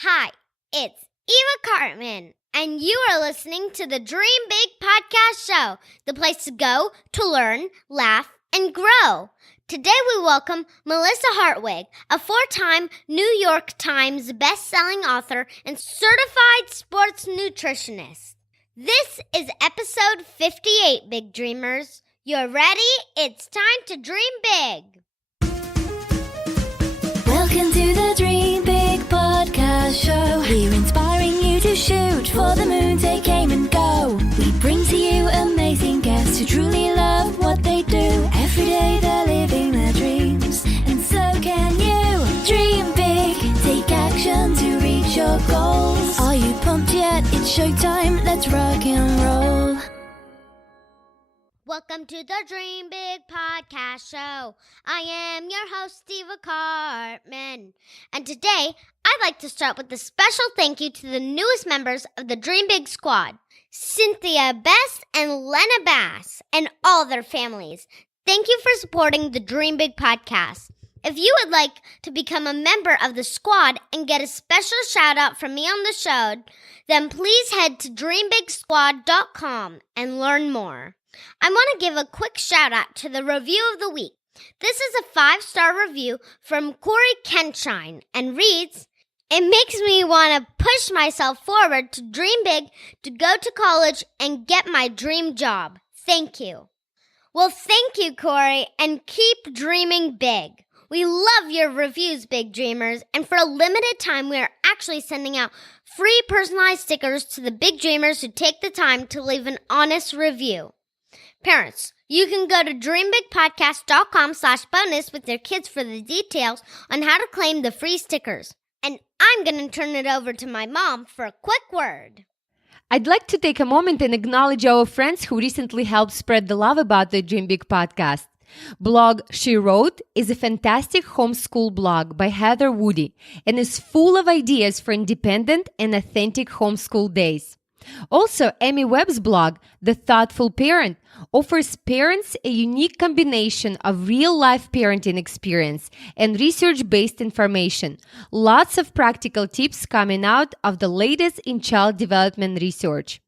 Hi, it's Eva Cartman, and you are listening to the Dream Big Podcast Show, the place to go to learn, laugh, and grow. Today we welcome Melissa Hartwig, a four-time New York Times best-selling author and certified sports nutritionist. This is episode 58, Big Dreamers. You're ready? It's time to dream big. Welcome to the Dream Big Podcast Show. We're inspiring you to shoot for the moon, take aim and go. We bring to you amazing guests who truly love what they do. Every day they're living their dreams, and so can you. Dream big, take action to reach your goals. Are you pumped yet? It's showtime, let's rock and roll. Welcome to the Dream Big Podcast Show. I am your host, Eva Cartman. And today, I'd like to start with a special thank you to the newest members of the Dream Big Squad, Cynthia Best and Lena Bass, and all their families. Thank you for supporting the Dream Big Podcast. If you would like to become a member of the squad and get a special shout out from me on the show, then please head to dreambigsquad.com and learn more. I want to give a quick shout out to the review of the week. This is a 5-star review from Corey Kenshine and reads, "It makes me want to push myself forward to dream big, to go to college and get my dream job. Thank you." Well, thank you, Corey, and keep dreaming big. We love your reviews, Big Dreamers, and for a limited time, we are actually sending out free personalized stickers to the Big Dreamers who take the time to leave an honest review. Parents, you can go to dreambigpodcast.com/bonus with your kids for the details on how to claim the free stickers. And I'm going to turn it over to my mom for a quick word. I'd like to take a moment and acknowledge our friends who recently helped spread the love about the Dream Big podcast. Blog She Wrote is a fantastic homeschool blog by Heather Woody and is full of ideas for independent and authentic homeschool days. Also, Amy Webb's blog, The Thoughtful Parent, offers parents a unique combination of real-life parenting experience and research-based information. Lots of practical tips coming out of the latest in child development research.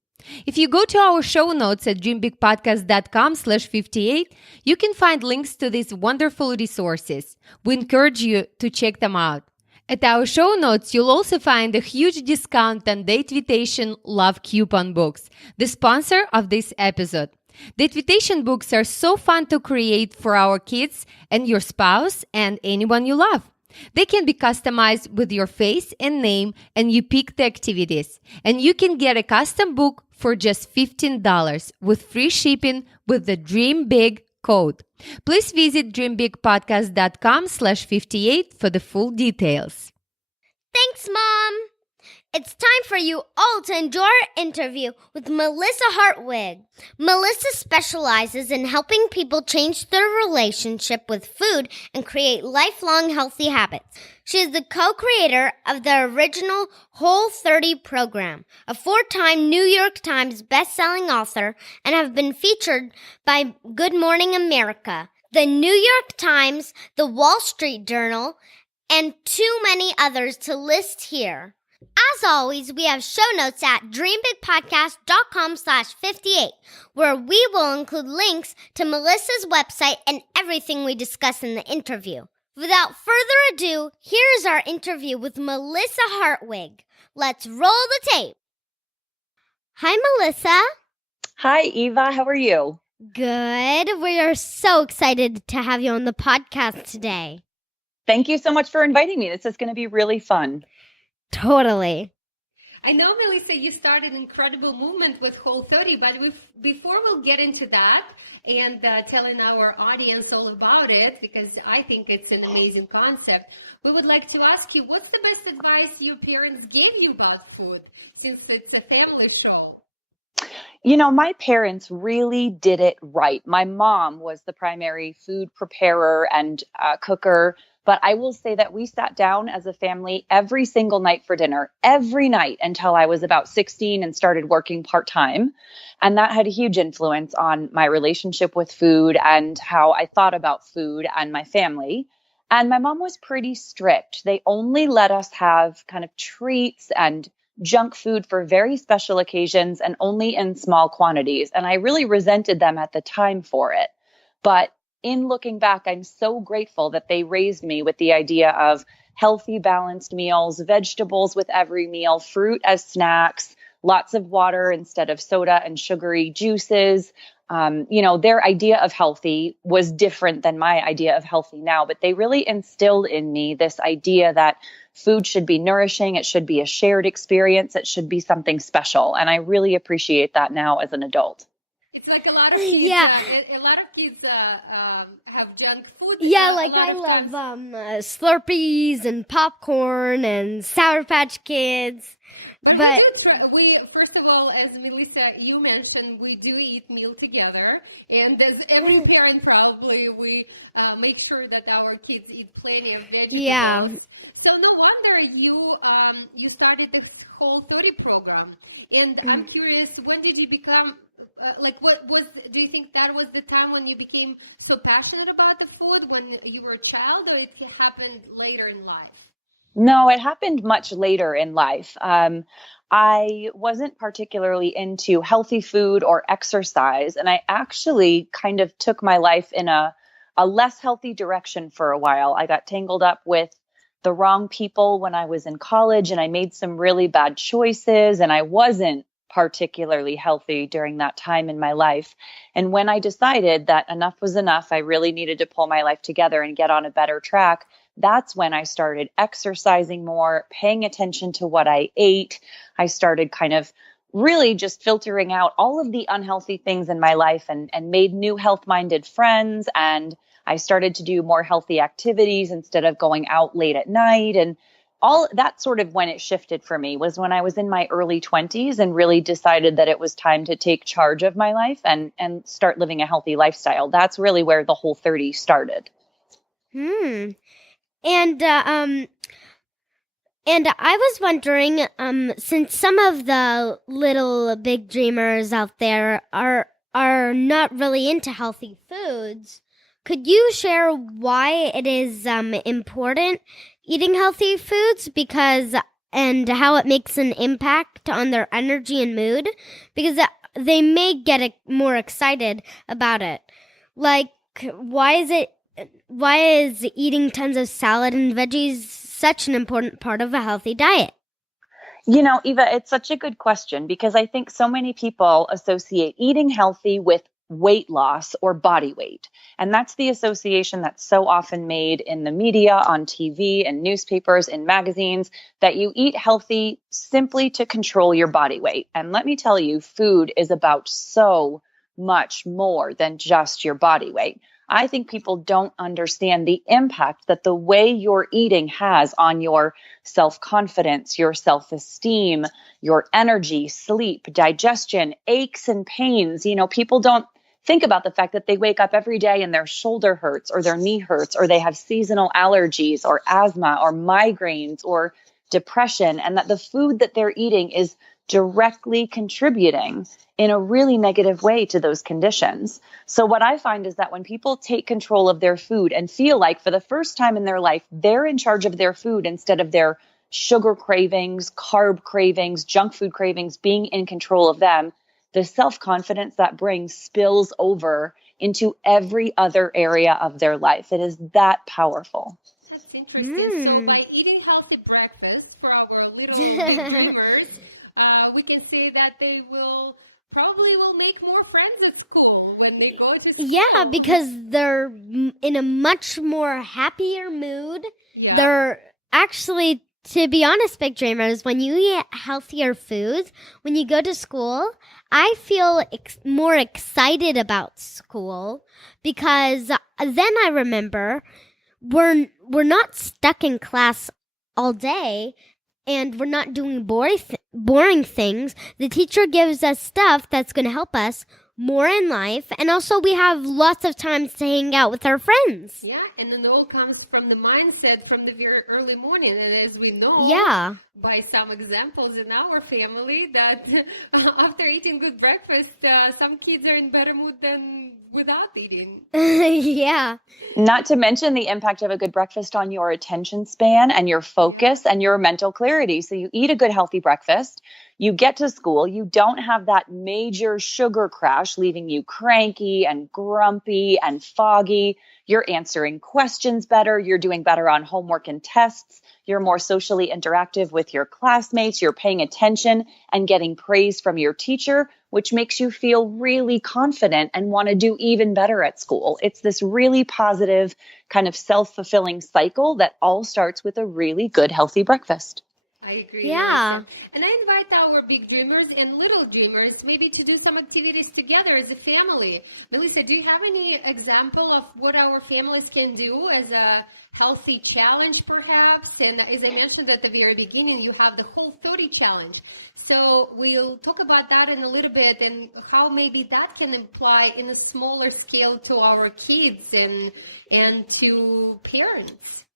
If you go to our show notes at dreambigpodcast.com/58, you can find links to these wonderful resources. We encourage you to check them out. At our show notes, you'll also find a huge discount on the Invitation Love Coupon books, the sponsor of this episode. The Invitation books are so fun to create for our kids and your spouse and anyone you love. They can be customized with your face and name, and you pick the activities. And you can get a custom book for just $15 with free shipping with the Dream Big code. Please visit dreambigpodcast.com/58 for the full details. Thanks, Mom. It's time for you all to enjoy our interview with Melissa Hartwig. Melissa specializes in helping people change their relationship with food and create lifelong healthy habits. She is the co-creator of the original Whole30 program, a 4-time New York Times best-selling author, and have been featured by Good Morning America, the New York Times, the Wall Street Journal, and too many others to list here. As always, we have show notes at dreambigpodcast.com/58, where we will include links to Melissa's website and everything we discuss in the interview. Without further ado, here is our interview with Melissa Hartwig. Let's roll the tape. Hi, Melissa. Hi, Eva. How are you? Good. We are so excited to have you on the podcast today. Thank you so much for inviting me. This is going to be really fun. Totally. I know, Melissa, you started an incredible movement with Whole30, but before we'll get into that and telling our audience all about it, because I think it's an amazing concept, we would like to ask you, what's the best advice your parents gave you about food, since it's a family show? You know, my parents really did it right. My mom was the primary food preparer and cooker. But I will say that we sat down as a family every single night for dinner, every night until I was about 16 and started working part-time. And that had a huge influence on my relationship with food and how I thought about food and my family. And my mom was pretty strict. They only let us have kind of treats and junk food for very special occasions and only in small quantities. And I really resented them at the time for it. But in looking back, I'm so grateful that they raised me with the idea of healthy, balanced meals, vegetables with every meal, fruit as snacks, lots of water instead of soda and sugary juices. Their idea of healthy was different than my idea of healthy now, but they really instilled in me this idea that food should be nourishing. It should be a shared experience. It should be something special. And I really appreciate that now as an adult. It's like a lot of kids. Yeah. A lot of kids have junk food. Yeah, a lot I of love, times. Slurpees and popcorn and Sour Patch Kids. But we do try. We first of all, as Melissa, you mentioned, we do eat meal together, and as every parent probably, we make sure that our kids eat plenty of vegetables. So no wonder you started this Whole30 program. And I'm curious, when did you become? Do you think that was the time when you became so passionate about the food, when you were a child, or it happened later in life? No, it happened much later in life. I wasn't particularly into healthy food or exercise, and I actually kind of took my life in a less healthy direction for a while. I got tangled up with the wrong people when I was in college, and I made some really bad choices, and I wasn't particularly healthy during that time in my life. And when I decided that enough was enough, I really needed to pull my life together and get on a better track. That's when I started exercising more, paying attention to what I ate. I started kind of really just filtering out all of the unhealthy things in my life and made new health-minded friends. And I started to do more healthy activities instead of going out late at night. And all that sort of when it shifted for me was when I was in my early 20s and really decided that it was time to take charge of my life and start living a healthy lifestyle. That's really where the Whole30 started. And I was wondering, since some of the little big dreamers out there are not really into healthy foods, could you share why it is important eating healthy foods and how it makes an impact on their energy and mood? Because they may get more excited about it. Like, why is eating tons of salad and veggies such an important part of a healthy diet? Eva, it's such a good question because I think so many people associate eating healthy with weight loss or body weight. And that's the association that's so often made in the media, on TV and newspapers and magazines, that you eat healthy simply to control your body weight. And let me tell you, food is about so much more than just your body weight. I think people don't understand the impact that the way you're eating has on your self-confidence, your self-esteem, your energy, sleep, digestion, aches and pains. People don't think about the fact that they wake up every day and their shoulder hurts or their knee hurts, or they have seasonal allergies or asthma or migraines or depression, and that the food that they're eating is directly contributing in a really negative way to those conditions. So what I find is that when people take control of their food and feel like for the first time in their life, they're in charge of their food instead of their sugar cravings, carb cravings, junk food cravings being in control of them, the self-confidence that brings spills over into every other area of their life. It is that powerful. That's interesting. So by eating healthy breakfast for our little big dreamers, we can say that they probably will make more friends at school when they go to school. Yeah, because they're in a much more happier mood. Yeah. They're actually, to be honest, big dreamers, when you eat healthier foods, when you go to school, I feel more excited about school because then I remember we're not stuck in class all day and we're not doing boring things. The teacher gives us stuff that's going to help us more in life, and also we have lots of time to hang out with our friends. Yeah, and then it all comes from the mindset from the very early morning. And as we know, by some examples in our family, that after eating good breakfast, some kids are in better mood than without eating. Yeah. Not to mention the impact of a good breakfast on your attention span and your focus and your mental clarity. So you eat a good, healthy breakfast. You get to school, you don't have that major sugar crash leaving you cranky and grumpy and foggy. You're answering questions better. You're doing better on homework and tests. You're more socially interactive with your classmates. You're paying attention and getting praise from your teacher, which makes you feel really confident and want to do even better at school. It's this really positive kind of self-fulfilling cycle that all starts with a really good, healthy breakfast. I agree, Melissa. And I invite our big dreamers and little dreamers maybe to do some activities together as a family. Melissa, do you have any example of what our families can do as a healthy challenge, perhaps? And as I mentioned at the very beginning, you have the Whole30 challenge. So we'll talk about that in a little bit and how maybe that can apply in a smaller scale to our kids and to parents.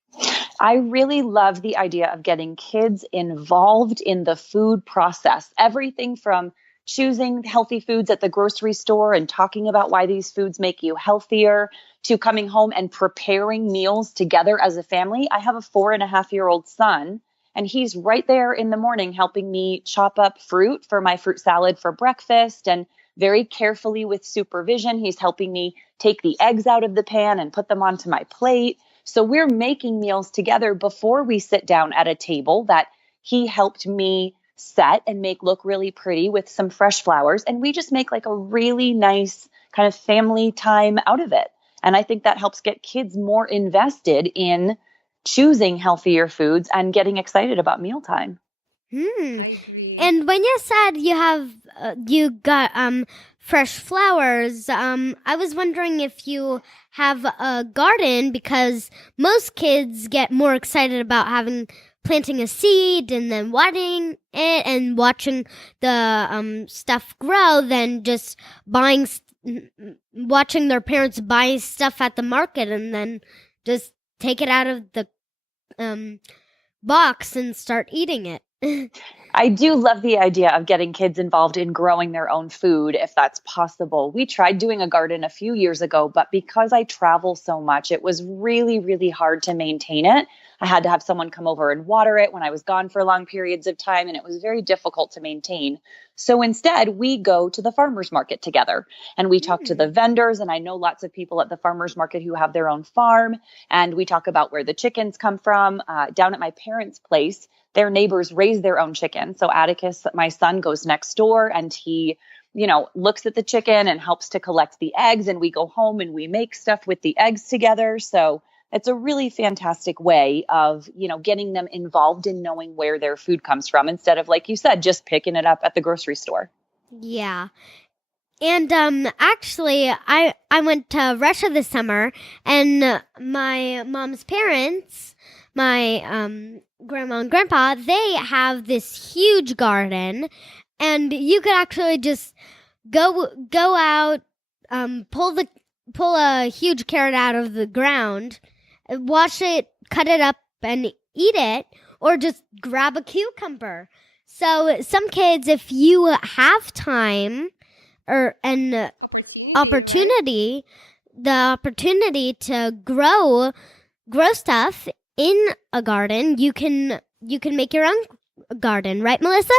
I really love the idea of getting kids involved in the food process. Everything from choosing healthy foods at the grocery store and talking about why these foods make you healthier to coming home and preparing meals together as a family. I have a 4.5-year-old son, and he's right there in the morning helping me chop up fruit for my fruit salad for breakfast, and very carefully with supervision, he's helping me take the eggs out of the pan and put them onto my plate. So we're making meals together before we sit down at a table that he helped me set and make look really pretty with some fresh flowers. And we just make like a really nice kind of family time out of it. And I think that helps get kids more invested in choosing healthier foods and getting excited about mealtime. I agree. And when you said you got fresh flowers, I was wondering if you have a garden, because most kids get more excited about planting a seed and then watering it and watching the stuff grow than just watching their parents buy stuff at the market and then just take it out of the box and start eating it. I do love the idea of getting kids involved in growing their own food if that's possible. We tried doing a garden a few years ago, but because I travel so much, it was really, really hard to maintain it. I had to have someone come over and water it when I was gone for long periods of time, and it was very difficult to maintain. So instead, we go to the farmer's market together and we talk to the vendors. And I know lots of people at the farmer's market who have their own farm, and we talk about where the chickens come from. Down at my parents' place, their neighbors raise their own chicken. So Atticus, my son, goes next door and he, looks at the chicken and helps to collect the eggs. And we go home and we make stuff with the eggs together. So it's a really fantastic way of, getting them involved in knowing where their food comes from instead of, like you said, just picking it up at the grocery store. Yeah. And actually, I went to Russia this summer, and my mom's parents, my grandma and grandpa, they have this huge garden, and you could actually just go out, pull a huge carrot out of the ground, wash it, cut it up, and eat it, or just grab a cucumber. So some kids, if you have time or an opportunity, the opportunity to grow stuff in a garden, you can make your own garden, right, Melissa?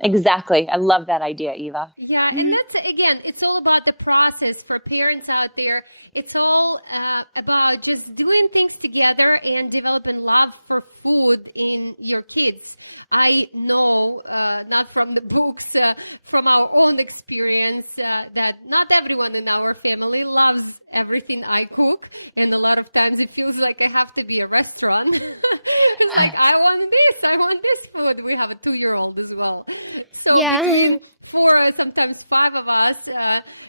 Exactly. I love that idea, Eva. Yeah. And that's, again, it's all about the process for parents out there. It's all about just doing things together and developing love for food in your kids. I know, not from the books, from our own experience, that not everyone in our family loves everything I cook. And a lot of times it feels like I have to be a restaurant It's like, I want this food. We have a 2-year-old as well. So between 4, sometimes 5 of us,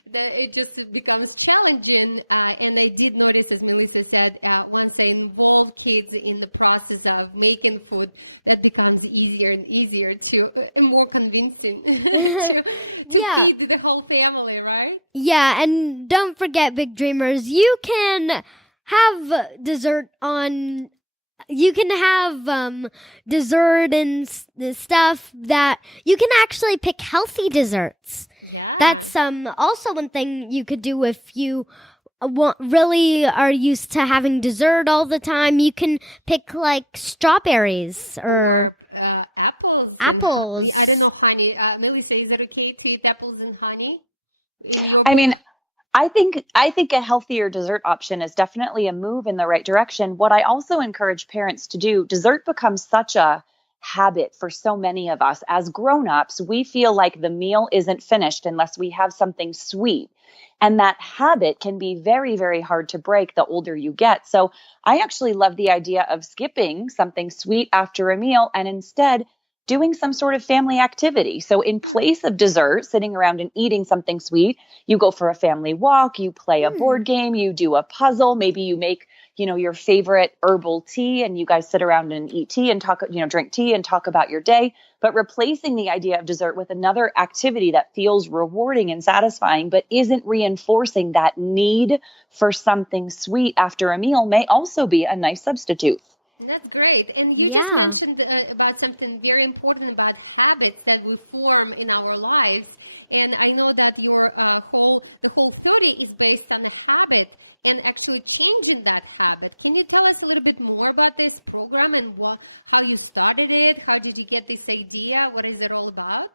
it just becomes challenging. And I did notice, as Melissa said, once I involve kids in the process of making food, that becomes easier and easier and more convincing to feed the whole family, right? Yeah, and don't forget, big dreamers, you can have dessert on. You can have dessert and stuff that you can actually pick healthy desserts. Yeah, that's also one thing you could do if you really are used to having dessert all the time. You can pick like strawberries or apples. Apples. I don't know, honey. Melissa, is it okay to eat apples and honey in your book? I mean, I think a healthier dessert option is definitely a move in the right direction. What I also encourage parents to do, dessert becomes such a habit for so many of us. As grown-ups, we feel like the meal isn't finished unless we have something sweet. And that habit can be very, very hard to break the older you get. So I actually love the idea of skipping something sweet after a meal and instead doing some sort of family activity. So in place of dessert, sitting around and eating something sweet, you go for a family walk, you play a board game, you do a puzzle, maybe you make, your favorite herbal tea and you guys sit around and eat tea and talk, drink tea and talk about your day. But replacing the idea of dessert with another activity that feels rewarding and satisfying, but isn't reinforcing that need for something sweet after a meal may also be a nice substitute. That's great. And you just mentioned about something very important about habits that we form in our lives. And I know that your the whole 30 is based on a habit and actually changing that habit. Can you tell us a little bit more about this program and how you started it? How did you get this idea? What is it all about?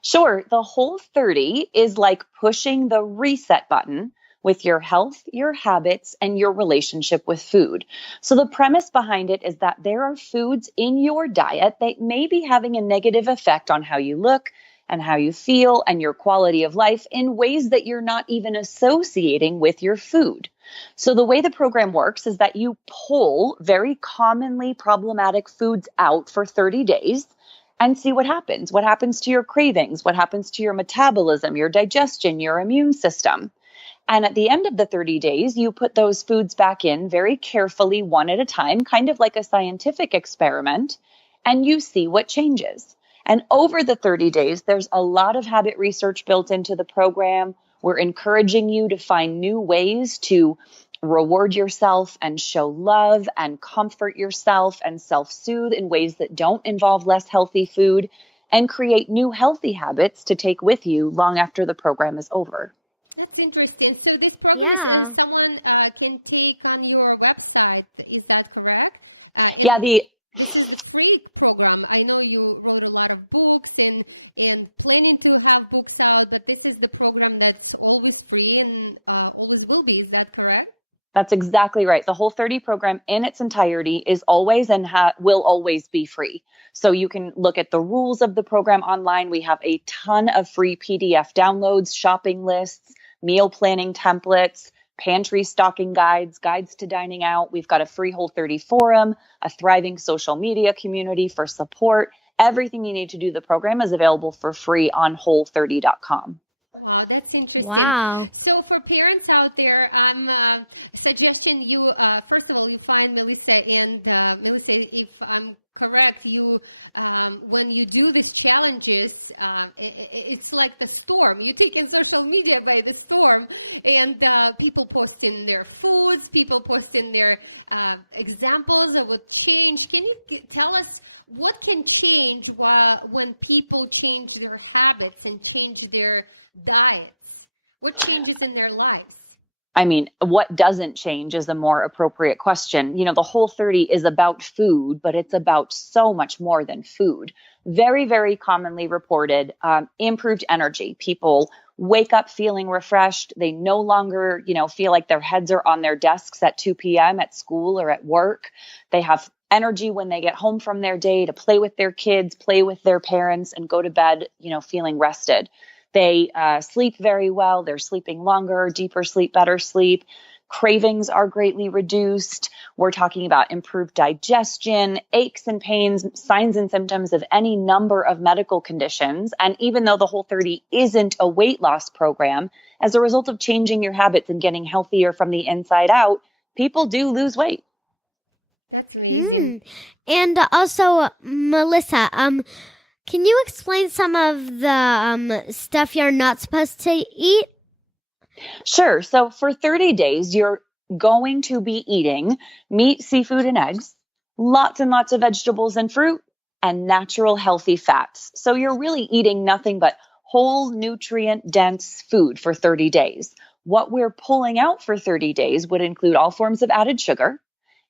Sure. The whole 30 is like pushing the reset button with your health, your habits, and your relationship with food. So the premise behind it is that there are foods in your diet that may be having a negative effect on how you look and how you feel and your quality of life in ways that you're not even associating with your food. So the way the program works is that you pull very commonly problematic foods out for 30 days and see what happens. What happens to your cravings? What happens to your metabolism, your digestion, your immune system? And at the end of the 30 days, you put those foods back in very carefully, one at a time, kind of like a scientific experiment, and you see what changes. And over the 30 days, there's a lot of habit research built into the program. We're encouraging you to find new ways to reward yourself and show love and comfort yourself and self-soothe in ways that don't involve less healthy food and create new healthy habits to take with you long after the program is over. That's interesting. So this program is someone can take on your website. Is that correct? This is the free program. I know you wrote a lot of books and planning to have books out, but this is the program that's always free and always will be. Is that correct? That's exactly right. The whole 30 program in its entirety is always and will always be free. So you can look at the rules of the program online. We have a ton of free PDF downloads, shopping lists, meal planning templates, pantry stocking guides, guides to dining out. We've got a free Whole30 forum, a thriving social media community for support. Everything you need to do the program is available for free on Whole30.com. Wow, that's interesting. Wow. So for parents out there, I'm suggesting you, first of all, you find Melissa and Melissa, if I'm correct, you when you do these challenges, it's like the storm. You take in social media by the storm, and people posting their foods, people posting their examples of what change. Can you tell us what can change when people change their habits and change their diets? What changes in their lives? I mean, what doesn't change is a more appropriate question. The Whole30 is about food, but it's about so much more than food. Very, very commonly reported, improved energy. People wake up feeling refreshed. They no longer, feel like their heads are on their desks at 2 p.m. at school or at work. They have energy when they get home from their day to play with their kids, play with their parents, and go to bed, feeling rested. They sleep very well. They're sleeping longer, deeper sleep, better sleep. Cravings are greatly reduced. We're talking about improved digestion, aches and pains, signs and symptoms of any number of medical conditions. And even though the Whole30 isn't a weight loss program, as a result of changing your habits and getting healthier from the inside out, people do lose weight. That's amazing. And also, Melissa, can you explain some of the stuff you're not supposed to eat? Sure. So for 30 days, you're going to be eating meat, seafood, and eggs, lots and lots of vegetables and fruit, and natural healthy fats. So you're really eating nothing but whole nutrient dense food for 30 days. What we're pulling out for 30 days would include all forms of added sugar.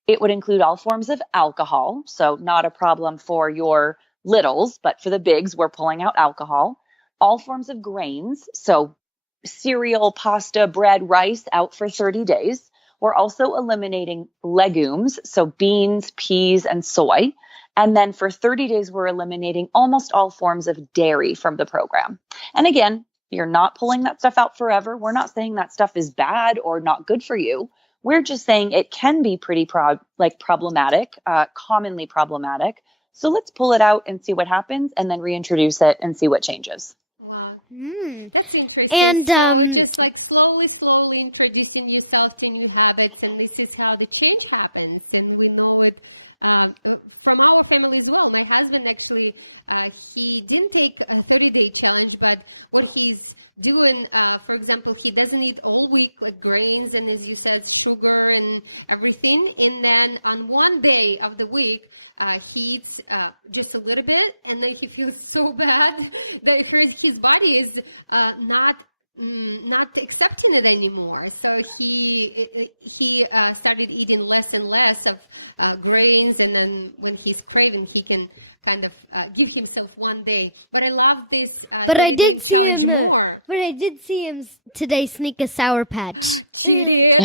It would include all forms of alcohol. So not a problem for your littles, but for the bigs, we're pulling out alcohol. All forms of grains. So cereal, pasta, bread, rice out for 30 days. We're also eliminating legumes, so beans, peas, and soy. And then for 30 days, we're eliminating almost all forms of dairy from the program. And again, you're not pulling that stuff out forever. We're not saying that stuff is bad or not good for you. We're just saying it can be pretty problematic, commonly problematic. So let's pull it out and see what happens and then reintroduce it and see what changes. Wow. That's interesting. And, so just like slowly introducing yourself to new habits, and this is how the change happens. And we know it from our family as well. My husband actually, he didn't take a 30-day challenge, but what he's doing, for example, he doesn't eat all week like grains and, as you said, sugar and everything. And then on one day of the week, he eats just a little bit, and then he feels so bad that his body is not accepting it anymore. So he started eating less and less of grains, and then when he's craving, he can kind of give himself one day. But I love this 30-day challenge more. But I did see him today sneak a Sour Patch. Cheated.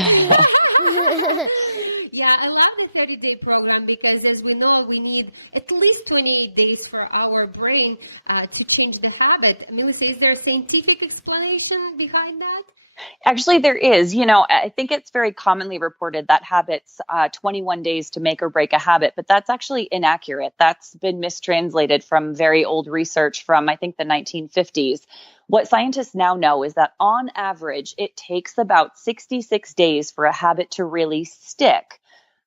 Yeah, I love the 30-day program because, as we know, we need at least 28 days for our brain to change the habit. Melissa, is there a scientific explanation behind that? Actually, there is. I think it's very commonly reported that habits 21 days to make or break a habit, but that's actually inaccurate. That's been mistranslated from very old research from, I think, the 1950s. What scientists now know is that on average, it takes about 66 days for a habit to really stick.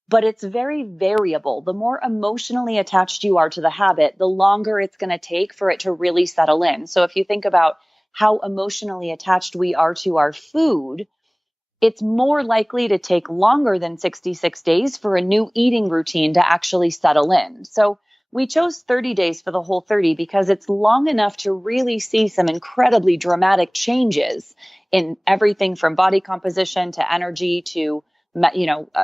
But it's very variable. The more emotionally attached you are to the habit, the longer it's going to take for it to really settle in. So if you think about how emotionally attached we are to our food, it's more likely to take longer than 66 days for a new eating routine to actually settle in. So we chose 30 days for the Whole30 because it's long enough to really see some incredibly dramatic changes in everything from body composition to energy to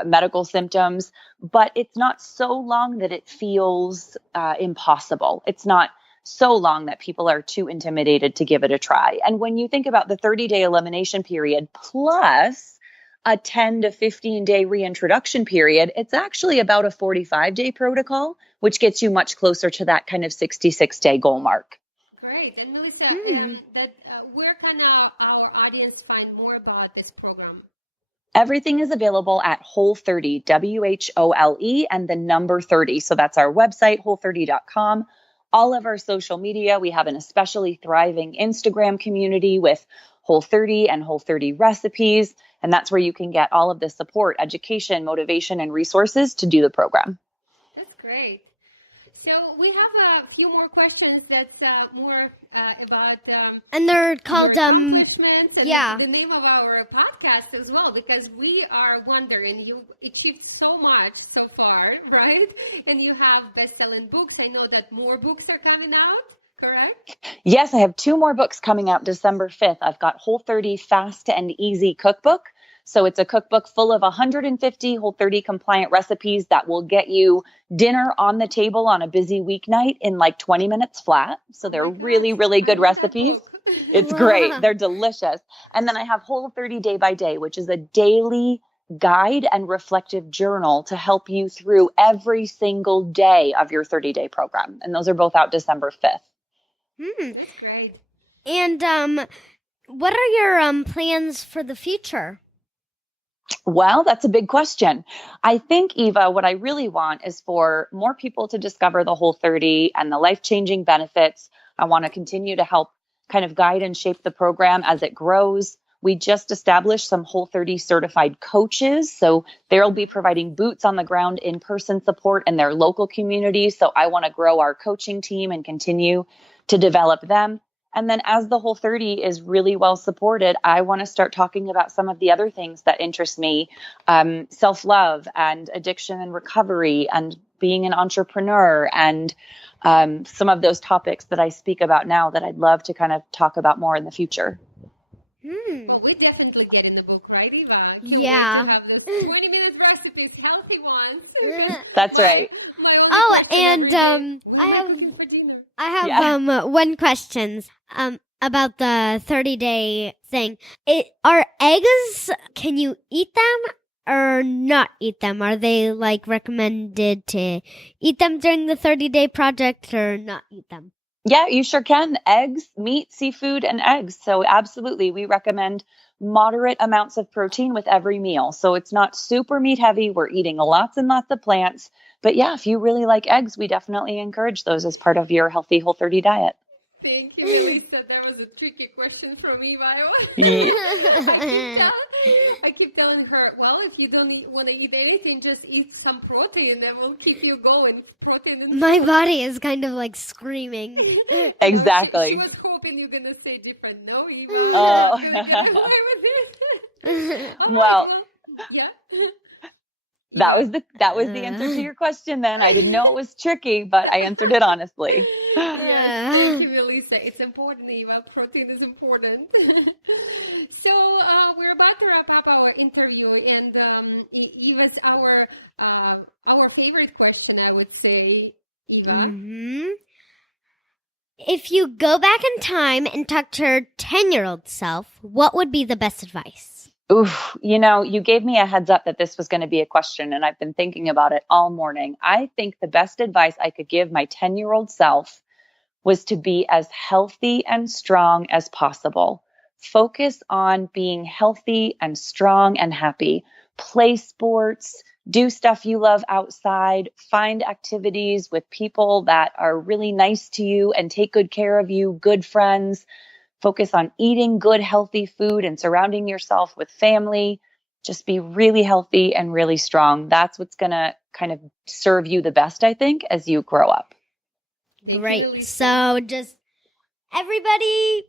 medical symptoms, but it's not so long that it feels impossible. It's not so long that people are too intimidated to give it a try. And when you think about the 30-day elimination period plus a 10 to 15-day reintroduction period, it's actually about a 45-day protocol, which gets you much closer to that kind of 66-day goal mark. Great. And Melissa, where can our audience find more about this program? Everything is available at Whole30, WHOLE, and the number 30. So that's our website, whole30.com. All of our social media, we have an especially thriving Instagram community with Whole30 and Whole30 recipes. And that's where you can get all of the support, education, motivation, and resources to do the program. That's great. So we have a few more questions that's more about and they're called, your accomplishments and yeah. the name of our podcast as well, because we are wondering, you achieved so much so far, right? And you have best-selling books. I know that more books are coming out, correct? Yes, I have 2 more books coming out December 5th. I've got Whole30 Fast and Easy Cookbook. So it's a cookbook full of 150 Whole30 compliant recipes that will get you dinner on the table on a busy weeknight in like 20 minutes flat. So they're really, really good recipes. It's great. They're delicious. And then I have Whole30 Day by Day, which is a daily guide and reflective journal to help you through every single day of your 30-day program. And those are both out December 5th. That's great. And what are your plans for the future? Well, that's a big question. I think, Eva, what I really want is for more people to discover the Whole30 and the life-changing benefits. I want to continue to help kind of guide and shape the program as it grows. We just established some Whole30 certified coaches. So they'll be providing boots on the ground in-person support in their local communities. So I want to grow our coaching team and continue to develop them. And then as the Whole30 is really well supported, I want to start talking about some of the other things that interest me, self-love and addiction and recovery and being an entrepreneur and some of those topics that I speak about now that I'd love to kind of talk about more in the future. Well, we definitely get in the book, right, Eva? Can't wait to have those 20-minute recipes, healthy ones. Because That's right. My only question and, every day, what am I cooking for dinner? I have one question about the 30-day thing. Are eggs, can you eat them or not eat them? Are they like recommended to eat them during the 30-day project or not eat them? Yeah, you sure can. Eggs, meat, seafood, and eggs. So absolutely, we recommend moderate amounts of protein with every meal. So it's not super meat heavy. We're eating lots and lots of plants. But yeah, if you really like eggs, we definitely encourage those as part of your healthy Whole30 diet. Thank you, Melissa. That was a tricky question from Eva. I keep telling her, well, if you don't want to eat anything, just eat some protein. That will keep you going. Protein and My food. body is kind of like screaming. Exactly. She was hoping you're going to say different. No, Eva, you're not going to get away with it. All right. Well, yeah. That was the answer to your question then. I didn't know it was tricky, but I answered it honestly. Yes, thank you, Melissa. It's important, Eva. Protein is important. So we're about to wrap up our interview, and Eva's our favorite question, I would say, Eva. Mm-hmm. If you go back in time and talk to your 10-year-old self, what would be the best advice? Oof, you gave me a heads up that this was going to be a question, and I've been thinking about it all morning. I think the best advice I could give my 10-year-old self was to be as healthy and strong as possible. Focus on being healthy and strong and happy. Play sports, do stuff you love outside, find activities with people that are really nice to you and take good care of you, good friends. Focus on eating good, healthy food and surrounding yourself with family. Just be really healthy and really strong. That's what's going to kind of serve you the best, I think, as you grow up. Thank you, Melissa. So just everybody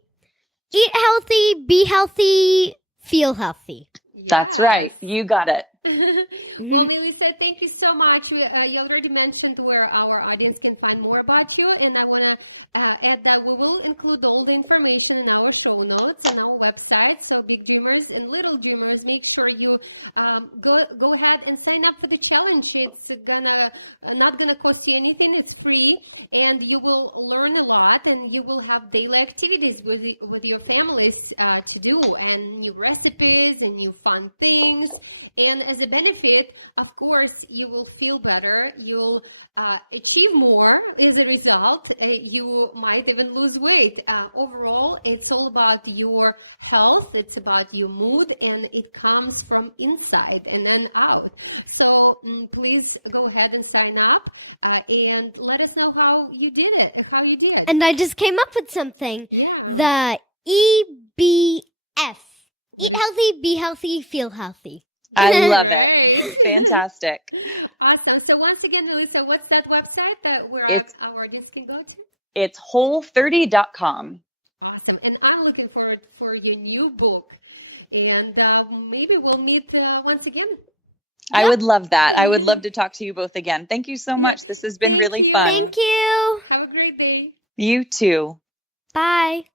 eat healthy, be healthy, feel healthy. Yes. That's right. You got it. Well, Melissa, thank you so much. You already mentioned where our audience can find more about you. And I want to add that we will include all the information in our show notes on our website. So big dreamers and little dreamers, make sure you go ahead and sign up for the challenge. It's not gonna cost you anything. It's free, and you will learn a lot, and you will have daily activities with your families to do, and new recipes and new fun things. And as a benefit, of course, you will feel better. You'll achieve more as a result. You might even lose weight. Overall, it's all about your health. It's about your mood, and it comes from inside and then out. So please go ahead and sign up and let us know how you did it. And I just came up with something. Yeah. The EBF. Eat healthy, be healthy, feel healthy. I love Right. it. Fantastic. Awesome. So once again, Melissa, what's that website where our audience can go to? It's whole30.com. Awesome. And I'm looking forward for your new book. And maybe we'll meet once again. I would love that. I would love to talk to you both again. Thank you so much. This has been really fun. Thank you. Have a great day. You too. Bye.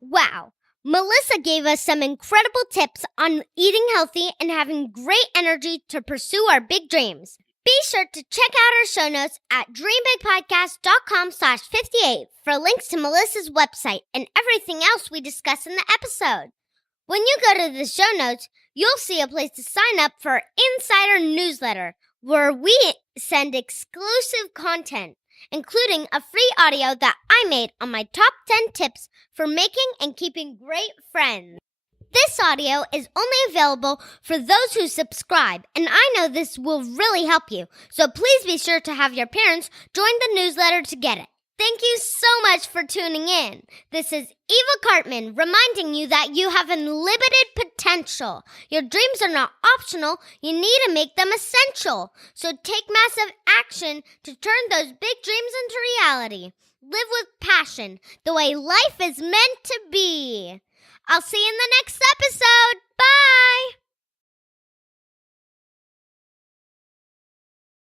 Wow. Melissa gave us some incredible tips on eating healthy and having great energy to pursue our big dreams. Be sure to check out our show notes at dreambigpodcast.com/58 for links to Melissa's website and everything else we discuss in the episode. When you go to the show notes, you'll see a place to sign up for our Insider newsletter, where we send exclusive content, including a free audio that I made on my top 10 tips for making and keeping great friends. This audio is only available for those who subscribe, and I know this will really help you. So please be sure to have your parents join the newsletter to get it. Thank you so much for tuning in. This is Eva Cartman reminding you that you have unlimited potential. Your dreams are not optional. You need to make them essential. So take massive action to turn those big dreams into reality. Live with passion, the way life is meant to be. I'll see you in the next episode. Bye!